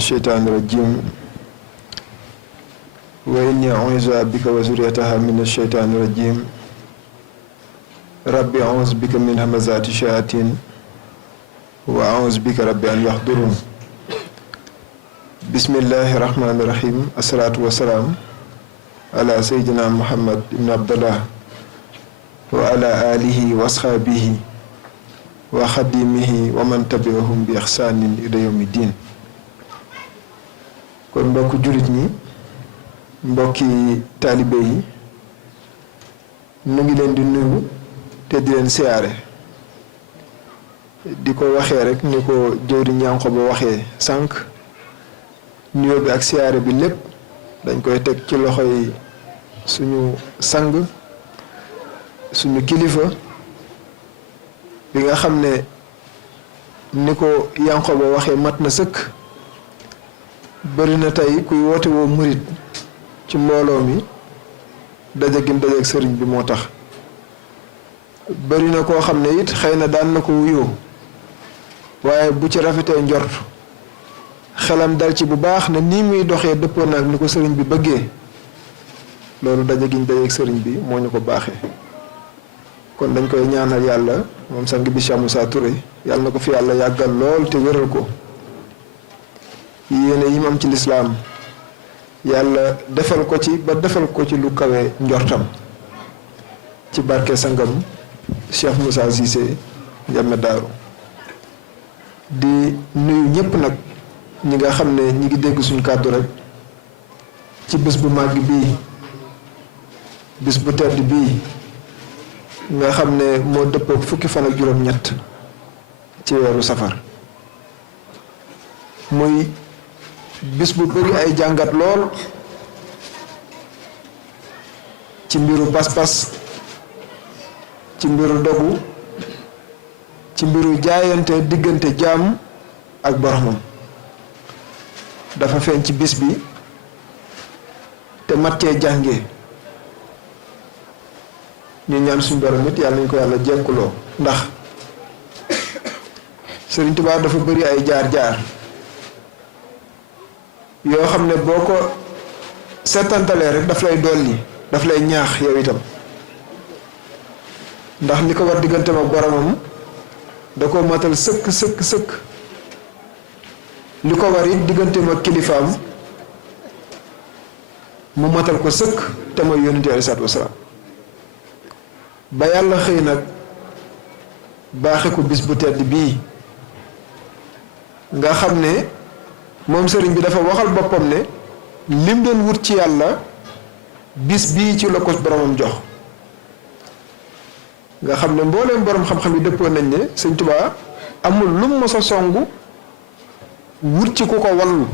الشيطان الرجيم وإني أعوذ بك وذريتها من الشيطان الرجيم ربي أعوذ بك من همزات الشياطين وأعوذ بك ربي أن يحضرون بسم الله الرحمن الرحيم الصلاة والسلام على سيدنا محمد بن عبد الله وعلى آله وأصحابه وخديمه ومن تبعهم بإحسان إلى يوم الدين kon mbokki jullit ñi mbokki taalibe yi nu ngi leen di nuyu te di leen siyaare di ko waxee rek ni ko jëwriñ ñànko ba waxee sànq nuyoo bi ak siyaare bi lépp dañ koy teg ci loxoy suñu sang suñu kilifa bi nga xam ne ni ko ñànko ba waxee mat na sëkk bëri na tey kuy woote woo murit ci mbooloo mi daje gim dajeeg sëriñ bi moo tax bëri na koo xam ne it xëy na daan na ko wuyoo waaye bu ci rafetee njort xelam dal ci bu baax na nii muy doxee dëppoo naag ni ko sëriñ bi bëggee loolu daje giñ dajeeg sëriñ bi moo ñu ko baaxee kon dañ koy ñaanal yàlla moom sang bi Cheikh Moussa Touré yàlla na ko fi yàlla yàggal lool te wéral ko yéene yi mu am ci lislaam yàlla defal ko ci ba defal ko ci lu kawe njortam ci barke sangam Cheikh Moussa Cissé Ndiamé Daaru di nuyu ñépp nag ñi nga xam ne ñi ngi dégg suñ kàddu rek ci bés bu màgg bii bés bu tedd bii nga xam ne moo dëppook fukki fan ak juróom-ñett ci weeru safar muy bis bu bëri ay jàngat lool ci mbiru pas-pas ci mbiru dogu ci mbiru jaayante diggante jaam ak boromam dafa feeñ ci bis bi te mat cee jàngee ñu ñaan suñu borom nit yàlla nañu ko yàlla jekkuloo ndax Sëriñ Tuubaa dafa bëri ay jaar-jaar yoo xam ne boo ko seetantalee rek daf lay dolli daf lay ñaax yow itam ndax li ko war digganteem ak boromam da ko matal sëkk sëkk sëkk li ko war it digganteem ak kilifaam mu matal ko sëkk te mooy yonent alayhi salaatu wasalaam ba yàlla xëy nag baaxe ko bis bu tedd bii nga xam ne moom sëriñ bi dafa waxal boppam ne lim doon wut ci yàlla bis bii ci la ko boromam jox nga xam ne mbooleem borom xam-xam yi dëppoo nañ ne sëñ Tuubaa amul lum mos a songu wut ci ku ko wallu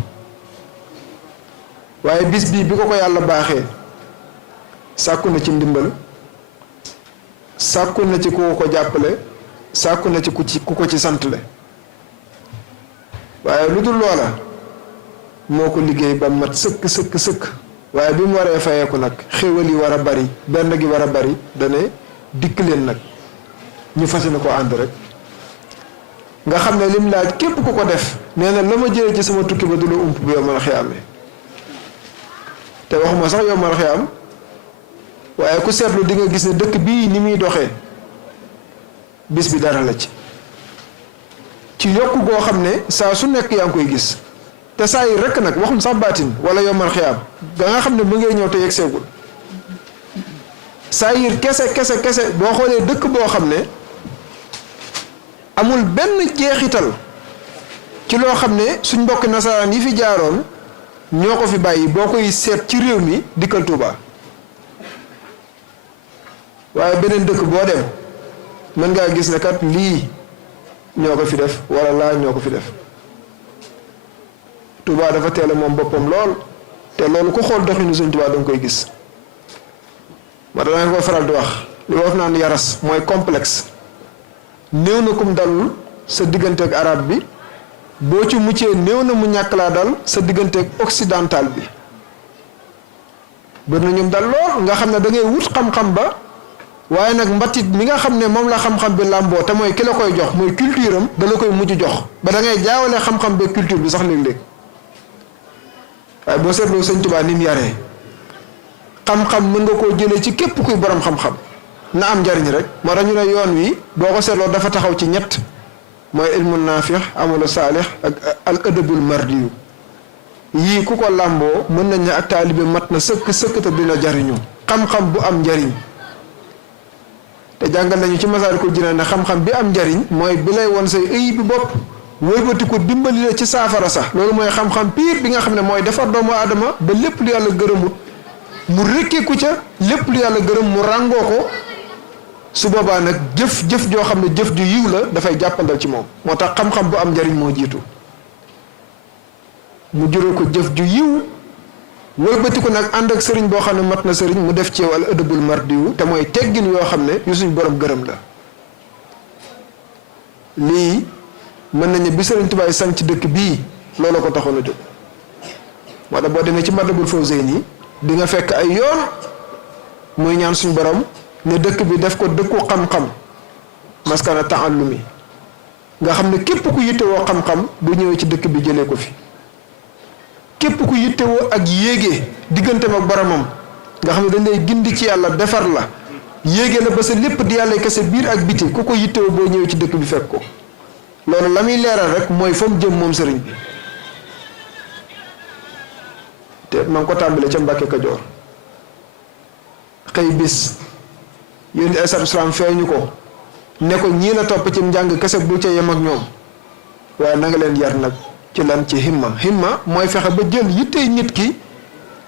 waaye bis bii bi ko ko yàlla baaxee sàkku na ci ndimbal sàkku na ci ku ko jàppale sàkku na ci ku ko ci santle waaye lu dul loola moo ko liggéey ba mat sëkk sëkk sëkk waaye bi mu waree fayeeku nag xéwal yi war a bari benn gi war a bari dane dikk leen nag ñu fas yéene ko ànd rek nga xam ne lim laaj képp ku ko def nee na la ma jëlee ci sama tukki ba du la ump bu yow mën a xiyaame te waxuma sax yow mën a xiyaam waaye ku seetlu di nga gis ne dëkk bii ni muy doxee bis bi dara la ci yokk goo xam ne saa su nekk yaa ngi koy gis te saa yi rekk nag waxum sax baatin wala yomal xiyaam da nga xam ne ba ngay ñëw te yegg seegul saa yir kese kese kese boo xoolee dëkk boo xam ne amul benn jeexital ci loo xam ne suñ mbokk nasaraan yi fi jaaroon ñoo ko fi bàyyi boo koy seet ci réew mi dikkal Tuuba waaye beneen dëkk boo dem mën ngaa gis ne kat lii ñoo ko fi def wala laa ñoo ko fi def Touba dafa teel a moom boppam lool te loolu ku xool doxinu Sëñ Touba danga koy gis ma danga koy faral di wax li wolof naan yaras mooy complexe néew na kum dalul sa diggante ak arabe bi boo ci muccee néew na mu ñàkk laa dal sa diggante ak occidental bi bër na ñum dal lool nga xam ne da ngay wut xam-xam ba waaye nag mbatit mi nga xam ne moom la xam-xam bi làmboo te mooy ki la koy jox mooy culture am da la koy mujj jox ba da ngay jaawale xam-xam bi culture bi sax léeg-léeg waaye boo seetloo sëñ Tuubaa ni mu yaree xam-xam mën nga koo jëlee ci képp kuy borom xam-xam na am njariñ rek moo tax ñu ne yoon wi boo ko seetloo dafa taxaw ci ñett mooy ilmu naafix amalu saalix ak al adabul mardiyu yii ku ko làmboo mën nañ ne ak taalibe mat na sëkk te dina jariñu xam-xam bu am njariñ te jàngal nañu ci Masaalikul Jinaan ne xam-xam bi am njariñ mooy bi lay won say ëy bi bopp wëlbati ko dimbali la ci saafara sax loolu mooy xam-xam piir bi nga xam ne mooy defar doomu aadama ba lépp lu yàlla gërëmut mu rekkeeku ca lépp lu yàlla gërëm mu ràngoo ko su boobaa nag jëf joo xam ne jëf ju yiw la dafay jàppandal ci moom moo tax xam-xam bu am njariñ moo jiitu mu jural ko jëf ju yiw wëlbati ko nag ànd ak sëriñ boo xam ne mat na sëriñ mu def ci yow al adabul mardiyu te mooy teggin yoo xam ne yu suñ borom gërëm la lii mën nañu bi sëriñ Tuubaa sanc ci dëkk bii loolu ko taxoon a jóg moo tax boo demee ci Matlabul Fawzayni di nga fekk ay yoon muy ñaan suñ borom ne dëkk bi def ko dëkku xam-xam maskana taallumi nga xam ne képp ku yittewoo xam-xam bu ñëwee ci dëkk bi jëlee ko fi képp ku yittewoo ak yéege digganteem ak boromam nga xam ne dañ lay gindi ci yàlla defar la yéege la ba sa lépp di yàlla kese biir ak biti ku ko yittewoo boo ñëwee ci dëkk bi fekk ko loolu la muy leeral rek mooy fa mu jëm moom sëriñ bi te ma ngi ko tàmbale ca Mbàkke Kajoor xëy bis yéen ay salaam feeñu ko ne ko ñii la topp ci njàng kese bu ca yem ak ñoom waaye na nga leen yar nag ci lan ci himma mooy fexe ba jël yittey nit ki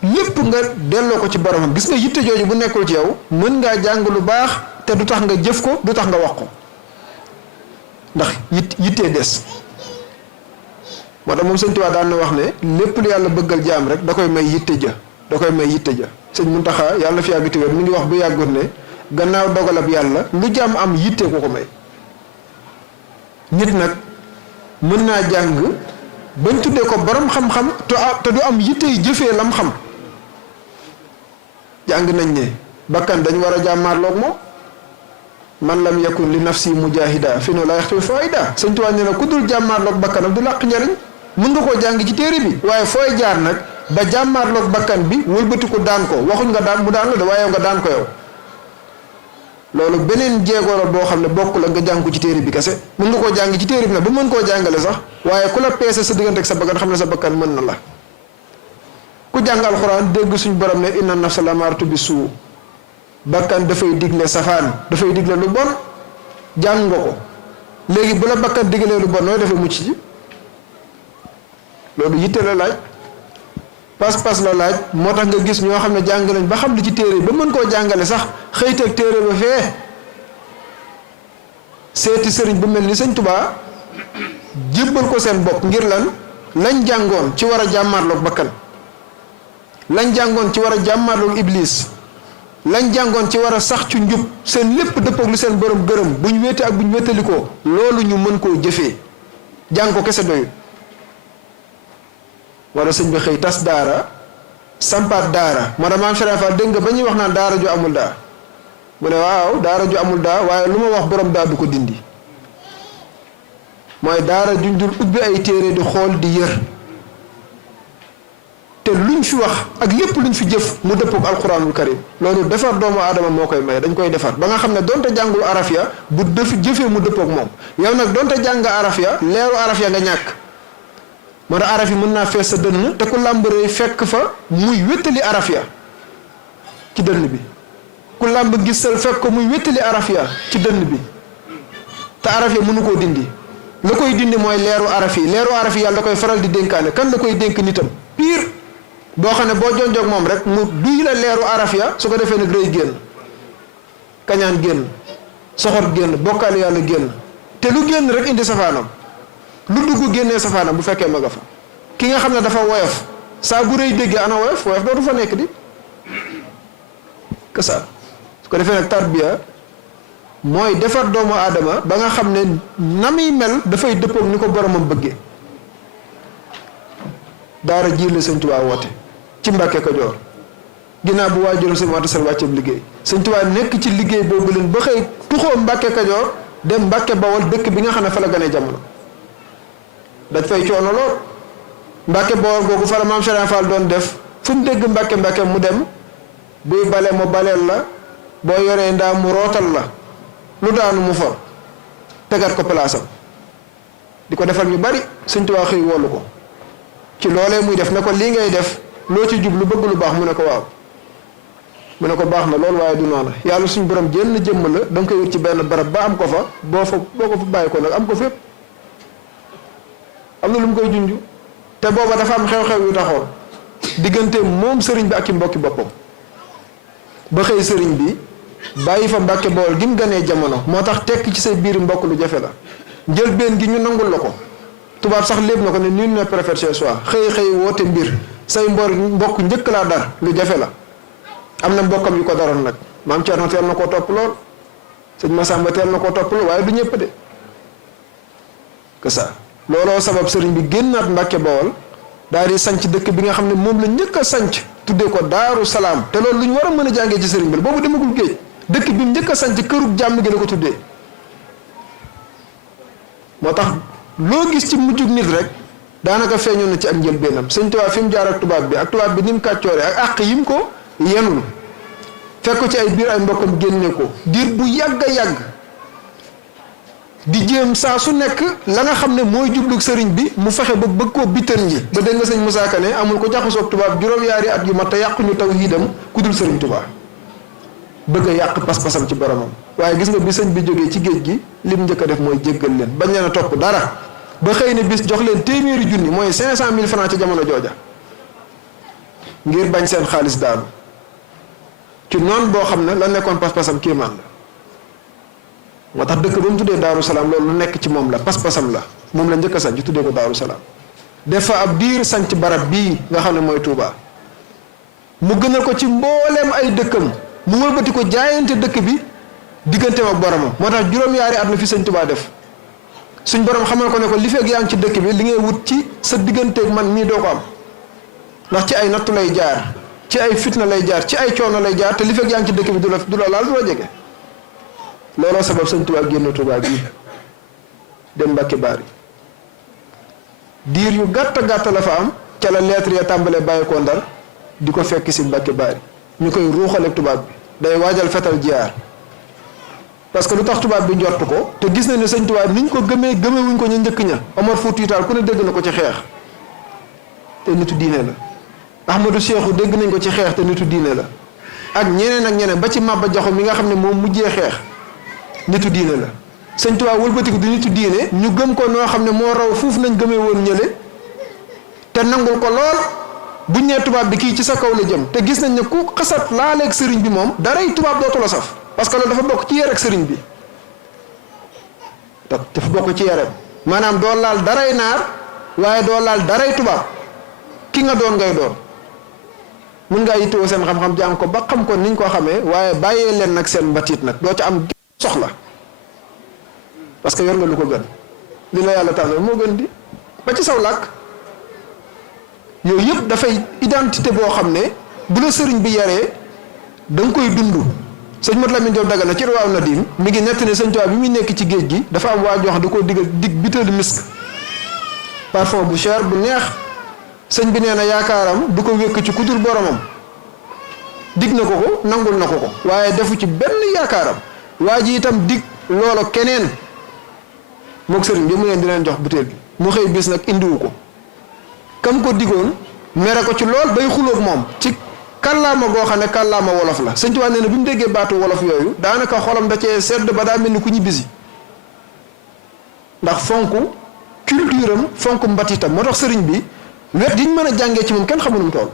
lépp nga delloo ko ci boromam gis nga yitte jooju bu nekkul ci yow mën ngaa jàng lu baax te du tax nga jëf ko du tax nga wax ko ndax yittee des moo tax moom sëñ Tuubaa daan na wax ne lépp lu yàlla bëggal jaam rek da koy may yitte ja sëñ Muntaxa yàlla fi yàgg téwér mi ngi wax bu yàggut ne gannaaw dogalab yàlla lu jaam am yitte ko may nit nag mën naa jàng bañ tuddee ko borom xam-xam te du am yitte yi jëfee lam xam jàng nañ ne bakkan dañ war a jàmmaarloog moom man lam yakun li nafsi mujahida fi no la yaxtu faida sëñ Tuubaa nee na ku dul jàmmaarloog bakkanam du làq njariñ mën nga koo jàng ci téere bi waaye fooy jaar nag ba jàmmaarloog bakkan bi wëlbati ko daan ko waxuñ nga daan mu daan la de waaye nga daan ko yow loolu beneen jéego la boo xam ne bokk la nga jàng ko ci téere bi kese mën nga koo jàng ci téere bi nag ba mën koo jàngale sax waaye ku la peese sa diggante ak sa bakkan xam ne sa bakkan mën na la ku jàng alxuraan dégg suñ borom ne inna nafsa lamaaratu bi suu bakkan dafay digle safaan dafay digle lu bon jàng nga ko léegi bu la bakkan diglee lu bon nooy defee mucc ci loolu yitte la laaj pas-pas la laaj moo tax nga gis ñoo xam ne jàng nañ ba xam li ci téere ba mën koo jàngale sax xëyteeg téere ba fee seeti sëriñ bu mel ni sëñ Tuubaa jébbal ko seen bopp ngir lan lañ jàngoon ci war a jàmmaarloog bakkan lañ jàngoon ci war a jàmmaarloog iblis lañ jàngoon ci war a sax ci njub seen lépp dëppoog lu seen borom gërëm bu ñu wéete ak bu ñu wéetalikoo loolu ñu mën koo jëfee jàng ko kese doyu wala sëñ bi xëy tas daara sampaat daara moo tax maam Cheikh Fall dégg nga ba ñuy wax naan daara ju amul daa mu ne waaw daara ju amul daa waaye lu ma wax borom daa du ko dindi mooy daara juñ dul ubbi ay téere di xool di yër te luñ fi wax ak lépp luñ fi jëf mu dëppook alquranul karim loolu defar doomu aadama moo koy may dañ koy defar ba nga xam ne donte jàngul arafia bu jëfee mu dëppook moom yow nag donte jàng arafia leeru arafia nga ñàkk moo tax araf yi mën naa fees sa dënn te ku làmbaree fekk fa muy wéttali arafia ci dënn bi ku làmb gisal fekk ko muy wéttali arafia ci dënn bi te arafia mënu koo dindi la koy dindi mooy leeru araf yi yàlla da koy faral di dénkaane kan la koy dénk nitam pire boo xam ne boo jonjoog moom rek mu duy la leeru arafia su ko defee nag rëy génn kañaan génn soxor génn bokkaale yàlla génn te lu génn rek indi safaanam lu dugg génnee safaanam bu fekkee ma nga fa ki nga xam ne dafa woyof saa bu rëy déggee ana woyof dootu fa nekk di kasa su ko defee nag tarbiya mooy defar doomu aadama ba nga xam ne na muy mel dafay dëppoog ni ko boromam bëggee daara jiir la sëñ Tuubaa woote ci Mbàkke Kajoor ginnaaw bu waajuram sëñ Mata Sall wàcceeb liggéey sëñ Tuubaa nekk ci liggéey boobu leen ba xëy tuxoo Mbàkke Kajoor dem Mbàkke Bawol dëkk bi nga xam ne fa la gane jamono dañ fay coono lool Mbàkke Bawol googu fa la maam Cheikh Fall doon def fu mu dégg Mbàkke mu dem buy bale mu baleel la boo yoree ndaa mu rootal la lu daanu mu for tegaat ko palaasam di ko defal ñu bari Sëñ Tuubaa xëy wollu ko ci loolee muy def ne ko lii ngay def loo ci jublu bëgg lu baax mu ne ko waaw mu ne ko baax na loolu waaye du noonu yàlla suñu borom jenn jëmm la da nga koy wut ci benn barab ba am ko fa boo ko fa bàyyi ko nag am ko fépp am na lu mu koy junj te booba dafa am xew-xew yu taxoon diggante moom sëriñ bi ak i mbokki boppam ba xëy sëriñ bi bàyyi fa Mbàkke Bawol gi mu ganee jamono moo tax tekk ci say biir mbokk lu jafe la njëlbeen gi ñu nangul la ko tubaab sax lépp na ko ne nul ne préfère chez soi xëy woote mbir say mbokk njëkk laa dar lu jafe la am na mbokkam yu ko daroon nag maam Thierno teel na koo topp lool sëñ Massamba teel na koo topp lool waaye du ñëpp de que ça looloo sabab sëriñ bi génnaat Mbàkke Bawol daal di sanc dëkk bi nga xam ne moom la njëkk a sanc tuddee ko Daaru Salaam te loolu lu ñu war a mën a jàngee ci sëriñ bi la boobu demagul géej dëkk bi mu njëkk a sanc kërug jàmm gi la ko tuddee moo tax loo gis ci mujjug nit rek daanaka feeñoon na ci ak njëlbeenam sëñ Tuubaa fi mu jaar ak tubaab bi ni mu kàccoore ak àq yim ko yenul fekk ko ci ay biir ay mbokkam génne ko diir bu yàgg a yàgg di jéem saa su nekk la nga xam ne mooy jublug sëriñ bi mu fexe ba bëgg koo bittan ji ba dégg nga sëñ Moussa Ka ne amul ko jaxasoog tubaab juróom-yaari at yu mat te yàqu ñu tawhiidam ku dul sëriñ Tuubaa bëgg a yàq pas-pasam ci boromam waaye gis nga bi sëñ bi jógee ci géej gi lim njëkk a def mooy jéggal leen bañ leen a topp dara ba xëy ne bis jox leen téeméeri junni mooy 500 000 francs ci jamono jooja ngir bañ seen xaalis daanu ci noonu boo xam ne la nekkoon pas-pasam kéemaan la moo tax dëkk ba mu tuddee Daaru Salaam loolu lu nekk ci moom la pas-pasam la moom la njëkk a sanc tuddee ko Daaru Salaam def fa ab diir sanc barab bii nga xam ne mooy Touba mu gënal ko ci mbooleem ay dëkkam mu wëlbati ko jaayante dëkk bi digganteem ak boromam moo tax juróom-yaari at la fi sëñ Touba def suñ borom xamal ko ne ko li fekk yaa ngi ci dëkk bi li ngay wut ci sa digganteeg man mii doo ko am ndax ci ay nattu lay jaar ci ay fitna lay jaar ci ay coono lay jaar te li fekk yaa ngi ci dëkk bi du la laal du la jege looloo sabab sëñ Tuubaa génn Tuubaa gi dem Mbàkke Baari diir yu gàtt gàtt la fa am ca la lettre ya tàmbalee bàyyi ko Ndar di ko fekk si Mbàkke Baari ñu koy ruuxale tubaab bi day waajal fetal jiyaar parce que lu tax tubaab bi njort ko te gis na ne sëñ Tuubaa niñ ko gëmee gëmewuñ ko ñu njëkk ña Omar Fuuti Taal ku ne dégg na ko ci xeex te nitu diine la Ahmadou Cheikhou dégg nañ ko ci xeex te nitu diine la ak ñeneen ba ci Maba Jaxu mi nga xam ne moom mujjee xeex nitu diine la sëñ Tuubaa wëlbatiku di nitu diine ñu gëm ko noo xam ne moo raw fuuf nañ gëmee woon ñële te nangul ko lool buñ nee tubaab bi kii ci sa kaw la jëm te gis nañ ne ku xasat laaleeg sëriñ bi moom daray tubaab dootu la saf parce que loolu dafa bokk ci yar ak sëriñ bi dafa bokk ci yaram maanaam doo laal daray naar waaye doo laal daray tubaab ki nga doon ngay doon mun ngaa yittewoo seen xam-xam jàng ko ba xam ko niñ ko xamee waaye bàyyee leen nag seen mbatiit nag doo ca am soxla parce que yor nga lu ko gën li la yàlla tànnal moo gën di ba ci saw làkk yooyu yëpp dafay identité boo xam ne bu la sëriñ bi yaree da nga koy dund sëñ Mat Lamin Jóob Dagana ci Rawaaw Nadim mi ngi nett ne sëñ Tuubaa bi muy nekk ci géej gi dafa am waa joo xam da koo dig bitéelu misk parfum bu cher bu neex sëñ bi nee na yaakaaram du ko wékk ci kudul boromam dig na ko nangul na ko waaye defu ci benn yaakaaram waa ji itam dig loolo keneen mook sëriñ bi mu leen di leen jox butéel bi mu xëy bis nag indiwu ko kam ko digoon mere ko ci lool bay xulóog moom ci kàllaama goo xam ne kàllaama wolof la sëñ Tuubaa nee na bi mu déggee baatu wolof yooyu daanaka xolam da cee sedd ba daa mel ni ku ñibbisi ndax fonk culture am fonk mbatitam moo tax sëriñ bi wet yi ñu mën a jàngee ci moom kenn xamunum tool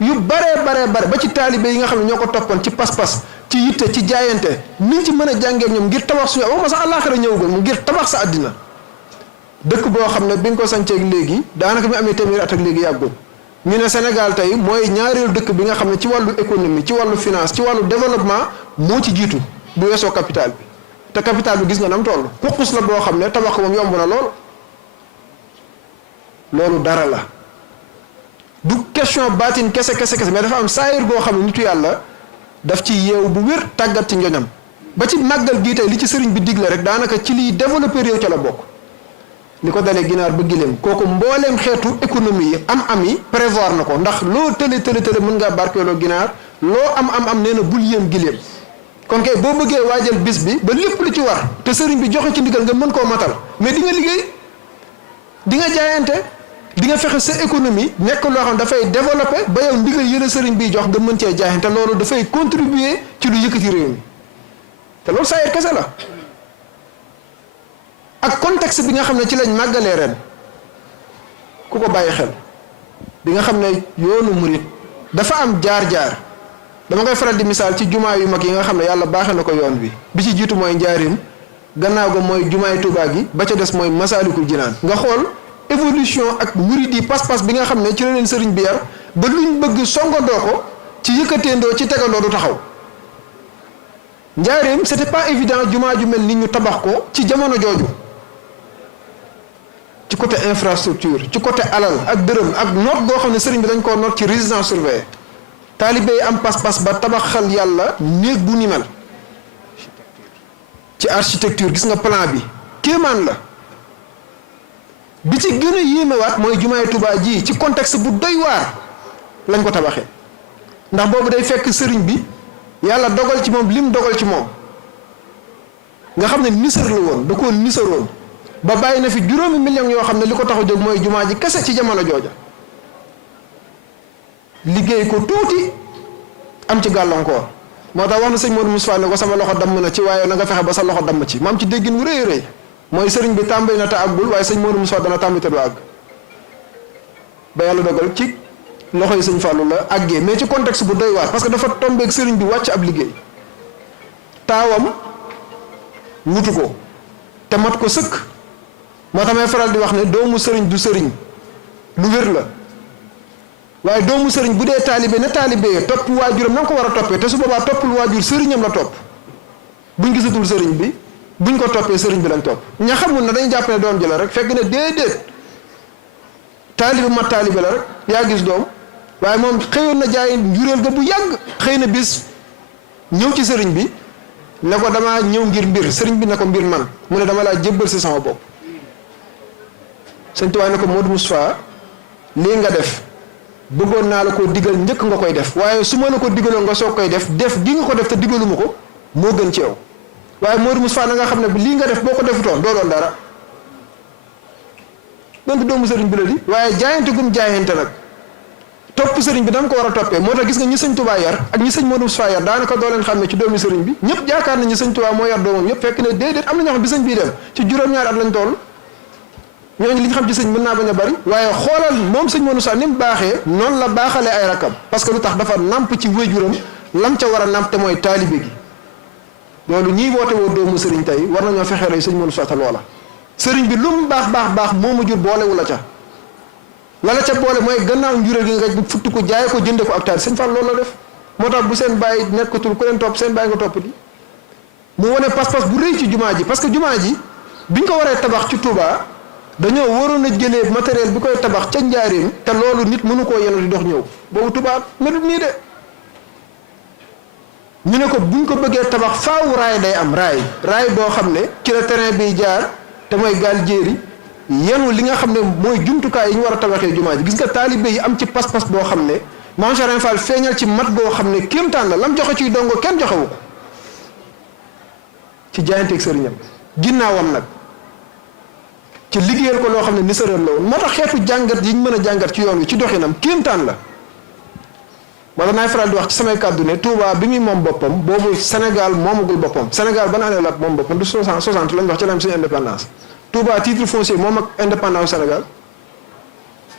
yu bare ba ci taalibe yi nga xam ne ñoo ko toppoon ci pas-pas ci yitte ci jaayante niñ ci mën a jàngee ñoom ngir tabax suñu waxuma sax àllaaxira ñëwagul mu ngir tabax sa àddina dëkk boo xam ne bi nga ko sañceeg léegi daanaka mi amee téeméeri at ak léegi yàggul ñu ne Sénégal tey mooy ñaareelu dëkk bi nga xam ne ci wàllu économie ci wàllu finance ci wàllu développement moo ci jiitu bu weesoo capital bi te capital bi gis nga nam toll kuqus la boo xam ne tabax ko moom yomb na lool loolu dara la du question baatin kese mais dafa am saayir goo xam ne nitu yàlla daf ci yeewu bu wér tàggat ci njoñam ba ci màggal gii tey li ci sëriñ bi digle rek daanaka ci liy développé réew ca la bokk li ko dalee ginaar ba gileem kooku mbooleem xeetu économie yi am yi prévoir na ko ndax loo tële mën ngaa barkeeloo ginaar loo am nee na bul yéem gileem kon kay boo bëggee waajal bis bi ba lépp lu ci war te sëriñ bi joxe ci ndigal nga mën koo matal mais di nga liggéey di nga jaayante di nga fexe sa économie nekk loo xam dafay développé ba yow ndigal yële sëriñ bi jox nga mën cee jaayante loolu dafay contribuer ci lu yëkkati réew mi te loolu saa yër kese la ak contexte bi nga xam ne ci lañ màggalee ren ku ko bàyyi xel di nga xam ne yoonu murit dafa am jaar-jaar dama koy faral di misaal ci jumaa yu mag yi nga xam ne yàlla baaxee na ko yoon bi ci jiitu mooy njaarim gannaaw ga mooy jumaay Tuubaa gi ba ca des mooy Masaalikul Jinaan nga xool évolution ak murit yi pas-pas bi nga xam ne ci la leen sëriñ bi yar ba luñ bëgg songandoo ko ci yëkkateendoo ci tegandoo du taxaw njaarim c'était pas évident jumaa ju mel ni ñu tabax ko ci jamono jooju ci côté infrastructure ci côté alal ak dërëm ak noot goo xam ne sëriñ bi dañ koo noot ci résidence surveillée taalibe yi am pas-pas ba tabaxal yàlla néeg bu ni mel ci architecture gis nga plan bi kéemaan la bi ci gën a yéemewaat mooy jumaay Tuubaa ji ci contexte bu doy waar lañ ko tabaxee ndax boobu day fekk sëriñ bi yàlla dogal ci moom lim dogal ci moom nga xam ne nisar la woon da koo nisaroon ba bàyyi na fi juróomi million yoo xam ne li ko tax a jóg mooy jumaa ji kese ci jamono jooja liggéey ko tuuti am ci gàllankoor moo tax wax na sëñ Modou Moustapha ne ko sama loxo damm na ci waaye na nga fexe ba sa loxo damm ci maam ci déggin wu rëy rëy mooy sëriñ bi tàmbali na te àggul waaye sëñ Modou Moustapha dana tàmbali te du àgg ba yàlla dogal ci loxo yi sëñ Fallou la àggee mais ci contexte bu doy waar parce que dafa tombeek sëriñ bi wàcc ab liggéey taawam wutu ko te mat ko sëkk moo tax may faral di wax ne doomu sëriñ du sëriñ lu wér la waaye doomu sëriñ bu dee taalibe ne taalibe topp waajuram na nga ko war a toppee te su boobaa toppul waajur sëriñam la topp buñ gisatul sëriñ bi buñ ko toppee sëriñ bi lañ topp ña xamul na dañu jàpp ne doom ji la rek fekk ne déedéet taalibe mat taalibe la rek yaa gis doom waaye moom xëyoon na jaay njuréel ga bu yàgg xëy na bis ñëw ci sëriñ bi ne ko damaa ñëw ngir mbir sëriñ bi ne ko mbir man mu ne dama laa jébbal si sama bopp sëñ Tuubaa ne ko Modou Moustapha lii nga def bëggoon naa la ko digal njëkk nga koy def waaye su ma la ko digaloon nga soog koy def gi nga ko def te digaluma ko moo gën ci yow waaye Modou Moustapha na nga xam ne lii nga def boo ko defutoon doo doon dara donc doomu sëriñ bi la di waaye jaayante gum jaayante nag topp sëriñ bi da nga ko war a toppee moo tax gis nga ñi sëñ Tuubaa yar ak ñi sëñ Modou Moustapha yar daanaka doo leen xam ne ci doomi sëriñ bi ñëpp jaakaar nañ ñi sëñ Tuubaa moo yar doomam yëpp fekk ne déedéet am na ñoo xam bi sëñ bii dem ci juróom-ñaari at lañ toll ñooñu li ñu xam ci sëñ mën naa bañ a bari waaye xoolal moom sëñ Modou Moustapha ni mu baaxee noonu la baaxalee ay rakam parce que lu tax dafa namp ci wéjuram lam ca war a namp te mooy taalibe gi loolu ñiy woote woo doomu sëriñ tey war nañoo fexee rey sëñ Modou Moustapha loola sëriñ bi lu mu baax moo ma jur boolewu la ca la ca boole mooy gannaaw njurée gi nga futti ko jaay ko jënde ko ak taal sëñ Fall loolu la def moo tax bu seen bàyyi nekkatul ku leen topp seen bàyyi nga topp di mu wane pas-pas bu rëy ci jumaa ji parce que jumaa ji biñ ko waree tabax ci Touba dañoo waroon a jëlee matériel bi koy tabax ca njaareem te loolu nit mënu koo yenu di dox ñëw boobu Touba melut nii de ñu ne ko buñ ko bëggee tabax faawu raay day am raay boo xam ne ci la terrain bi jaar te mooy gaal jéeri yenu li nga xam ne mooy jumtukaay yi ñu war a tabaxee jumaa ji gis nga taalibe yi am ci pas-pas boo xam ne Maam Cheikh Fall feeñal ci mat boo xam ne kéemtaan la lam joxe ciy dongo kenn joxewu ko ci jaayanteeg sëriñam ginnaawam nag ci liggéeyal ko loo xam ne nisareel la woon moo tax xeetu jàngat yi ñu mën a jàngat ci yoon wi ci doxinam kéemtaan la wala naay faral di wax ci samay kàddu ne Touba bi muy moom boppam boobu Sénégal moomagul boppam Sénégal ban année la moom boppam du 60 lañ wax ci la am suñu indépendance Touba titre foncier moom ak indépendance Sénégal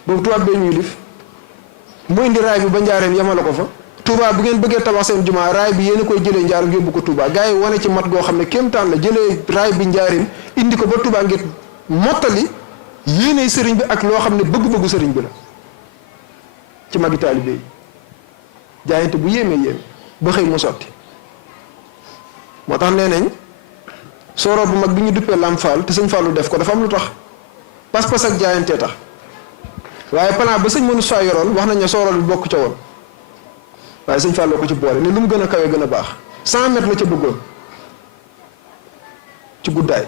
boobu tubaab bee ñuy lif mu indi raay bi ba njaareen yemale ko fa Touba bu ngeen bëggee tabax seen jumaa raay bi yéen a koy jëlee njaareem yóbbu ko Touba gars yi wane ci mat goo xam ne kéemtaan la jëlee raay bi njaareem indi ko ba Touba ngir mottali yéeney sëriñ bi ak loo xam ne bëgg-bëggu sëriñ bi la ci magi taalibe yi jaayante bu yéeme ba xëy mu sotti moo tax nee nañ sooroor bu mag bi ñu duppee Lam Fall te sëñ Fallu def ko dafa am lu tax pas-pas ak jaayantee tax waaye plan ba sëñ Modou Moustapha yoroon wax nañ ne sooroor bi bokk ca woon waaye sëñ Fallu ko ci boole ne lu mu gën a kawe gën a baax 100 mètres la ca bëggoon ci guddaay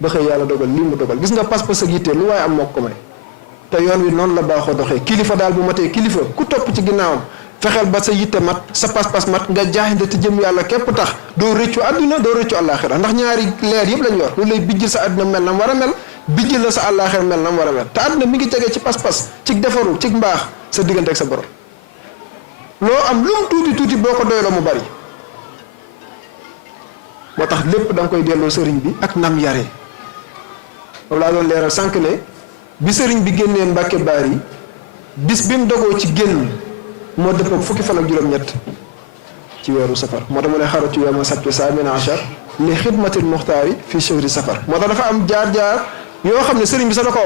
ba xëy yàlla dogal lii mu dogal gis nga pas-pas ak yitte lu waaye am moo ko may te yoon wi noonu la baaxoo doxee kilifa daal bu matee kilifa ku topp ci ginnaawam fexeel ba sa yitte mat sa pas-pas mat nga jaaxinde te jëm yàlla képp tax doo rëccu àdduna doo rëccu àllaaxira ndax ñaari leer yëpp lañ yor lu lay bijjil sa àdduna mel na mu war a mel bijjil la sa àllaaxira mel na mu war a mel te àdduna mi ngi jege ci pas-pas ci defaru ci mbaax sa diggante ak sa borom loo am lu mu tuuti tuuti boo ko doyloo mu bari moo tax lépp da nga koy delloo sëriñ bi ak nam yare moom laa doon leeral sànq ne bi sëriñ bi génnee Mbàkke Baari bis bi mu dogoo ci génn moo dëppoog fukki fan ak juróom-ñett ci weeru safar moo tax mu ne xaratu yawma sabti saamina achar li xidmatil muxtaari fi shahri safar moo tax dafa am jaar-jaar yoo xam ne sëriñ bi sa da ko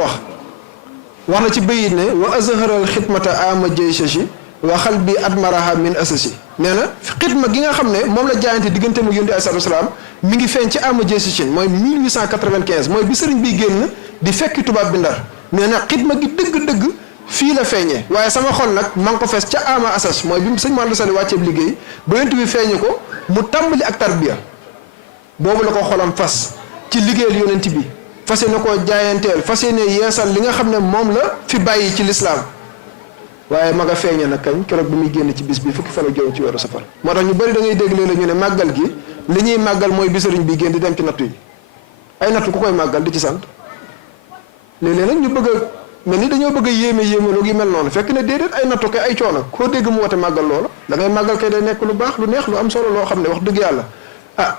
wax na ci bayit ne wa azharal xidmata ama jaysashi wa xal bi admaraha min asasi nee na xidma gi nga xam ne moom la jaayante diggante mu yónni alayhi salaam mi ngi feeñ ci ama jaysashi mooy 1895 mooy bi sëriñ bi génn di fekki tubaab bi Ndar nee na xidma gi dëgg-dëgg fii la feeñee waaye sama xol nag maa ngi ko fees ca ama asas mooy bi sëñ Maodo Sall wàcceeb liggéey ba yonent bi feeñe ko mu tàmbali ak tarbiya boobu la ko xolam fas ci liggéeyal yonent bi fas yéene koo jaayanteel fas yéene yeesal li nga xam ne moom la fi bàyyi ci lislaam waaye ma nga feeñe nag kañ keroog bi muy génn ci bis bi fukki fan ak juróom ci weeru safar moo tax ñu bëri da ngay dégg léeg-léeg ñu ne màggal gi li ñuy màggal mooy bi sëriñ bi génn di dem ci nattu yi ay nattu ku koy màggal di ci sant léeg-léeg nag ñu bëgg a mel ni dañoo bëgg a yéeme lu gi mel noonu fekk ne déedéet ay nattu kay ay coono koo dégg mu wote màggal loola da ngay màggal kay day nekk lu baax lu neex lu am solo loo xam ne wax dëgg yàlla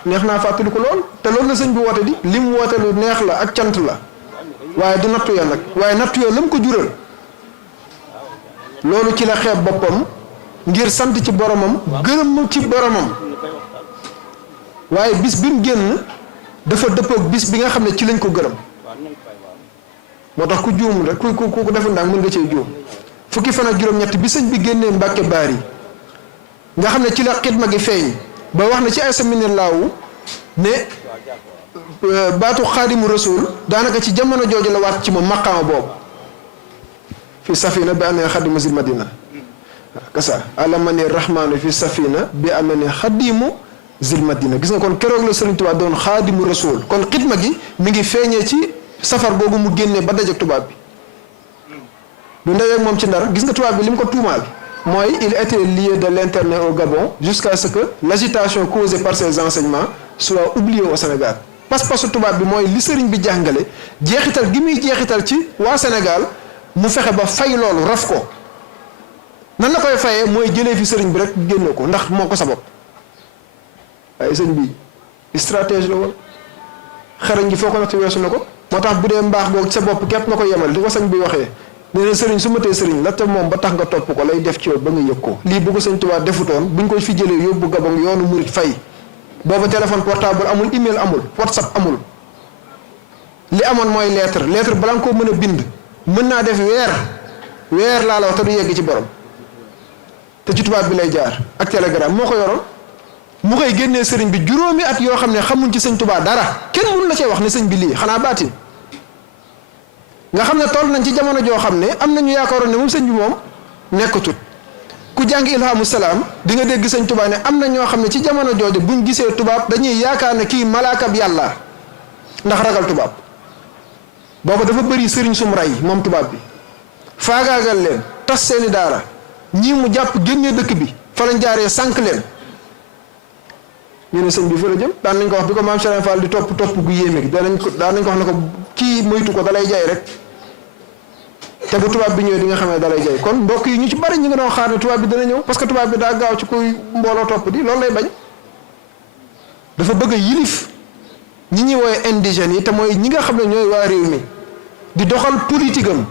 neex naa fàttaliku lool te loolu la sëñ bi woote di li mu woote lu neex la ak cant la waaye du nattu ya nag waaye nattu ya la mu ko jural loolu ci la xeeb boppam ngir sant ci boromam gërëm ci boromam waaye bis bi mu génn dafa dëppoog bis bi nga xam ne ci lañ ko gërëm moo tax ku juum rek ku defu ndànk mën nga cee juum fukki fan ak juróom-ñett bi sëñ bi génnee Mbàkke Baari nga xam ne ci la xidma gi feeñ ba wax na ci ay samine laawu ne baatu xaadimu rasul daanaka ci jamono jooju la waat ci moom maqaama boobu fi safina bi amee xadimu zil madina kasa alamani rahmaanu fi safina bi amee xadimu zil madina gis nga kon keroog la Sëriñ Tuubaa doon xaadimu rasul kon xidma gi mi ngi feeñee ci safar googu mu génnee ba dajeek tubaab bi du ndajeek moom ci Ndar gis nga tubaab bi li mu ko tuumaal mooy il était lié de l'internet au Gabon jusqu'à ce que l'agitation causée par ses enseignements soit oubliée au Sénégal pas-pasu tubaab bi mooy li sëriñ bi jàngale jeexital gi muy jeexital ci waa Sénégal mu fexe ba fay loolu raf ko nan la koy fayee mooy jëlee fi sëriñ bi rek génne ko ndax moo ko sabab waaye sëñ bi stratégie la woon xarañ gi foo ko natt weesu na ko moo tax bu dee mbaax googu sa bopp képp nga ko yemal di ko sëñ bi waxee nee na sëriñ su ma tee sëriñ la te moom ba tax nga topp ko lay def ci yow ba nga yëg ko lii bu ko sëñ Tuubaa defutoon buñ ko fi jëlee yóbbu Gabon yoonu murit fay booba téléphone portable amul email amul WhatsApp amul li amoon mooy lettre balaa nga koo mën a bind mën naa def weer laa la wax te du yegg ci borom te ci tubaab bi lay jaar ak télégramme moo ko yoroon mu koy génnee sëriñ bi juróomi at yoo xam ne xamuñ ci sëñ Tuubaa dara kenn mënu la cee wax ne sëñ bi lii xanaa baatin nga xam ne toll nañ ci jamono joo xam ne am nañu yaakaaroon ne moom sëñ bi moom nekkatut ku jàng ilhamu salaam di nga dégg sëñ Tuubaa ne am na ñoo xam ne ci jamono jooju buñ gisee tubaab dañuy yaakaar ne kii malaakab yàlla ndax ragal tubaab booba dafa bëri sëriñ sum ray moom tubaab bi faagaagal leen tas seeni daara ñii mu jàpp génnee dëkk bi fa lañ jaaree sànq leen ñu ne sëñ bi fa la jëm daan nañ ko wax bi ko maam Serigne Fall di topp gu yéeme gi daan nañ ko wax ne ko kii moytu ko dalay jaay rek te bu tubaab bi ñëwee di nga xam ne dalay jaay kon mbokk yi ñu ci bari ñu ngi doon xaar ne tubaab bi dana ñëw parce que tubaab bi daa gaaw ci kuy mbooloo topp di loolu lay bañ dafa bëgg a yilif ñi ñuy woowe indigènes yi te mooy ñi nga xam ne ñooy waa réew mi di doxal politique am